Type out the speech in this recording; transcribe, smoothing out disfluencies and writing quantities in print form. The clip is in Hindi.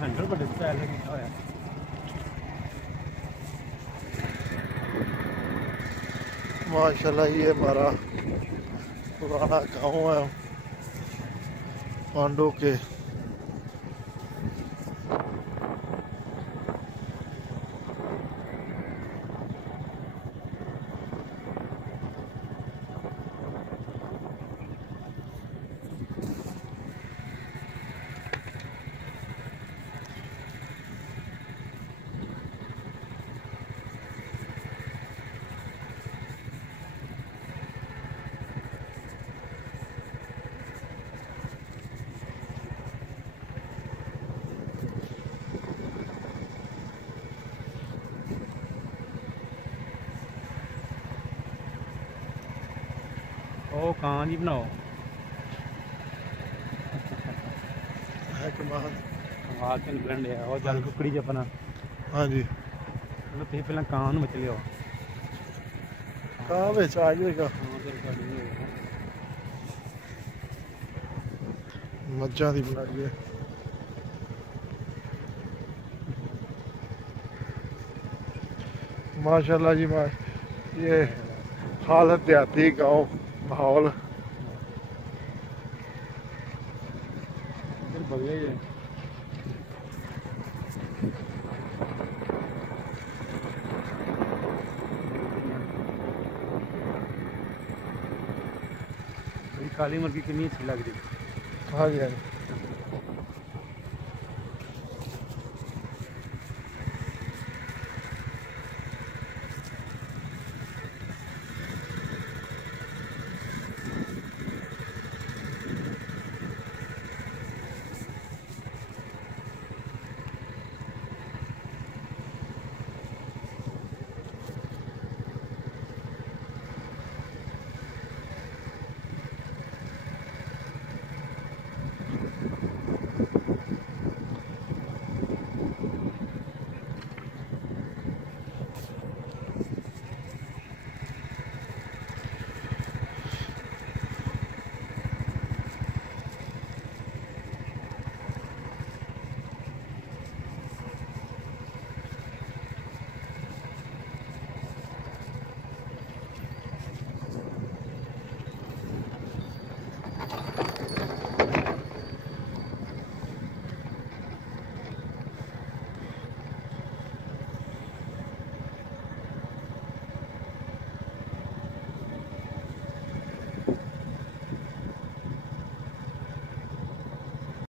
हैंडल बड़े स्टाइल में किया होया। माशाल्लाह ये हमारा पुराना गांव है पांडो के। ओ कान जी बनाओ है कमाल। आवाज तो निकलन दिया और चल कुकड़ी च अपना। हाँ जी तुम पहला कान मच लियो कहाँ बेच आ जाएगा। मज्जा दी बनाई है माशाल्लाह जी। ये हालत देहाती गांव माहौल। बढ़िया ही है। काली मुर्गी कितनी अच्छी लग रही। हाँ जी हाँ जी।